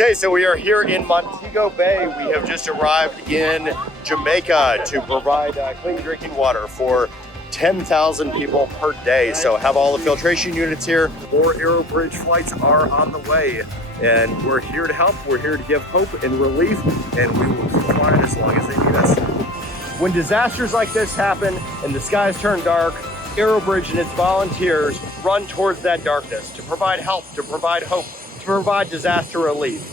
Okay, so we are here in Montego Bay. We have just arrived in Jamaica to provide clean drinking water for 10,000 people per day. So have all the filtration units here. More AERObridge flights are on the way. And we're here to help. We're here to give hope and relief. And we will keep flying as long as they need us. When disasters like this happen and the skies turn dark, AERObridge and its volunteers run towards that darkness to provide help, to provide hope, to provide disaster relief.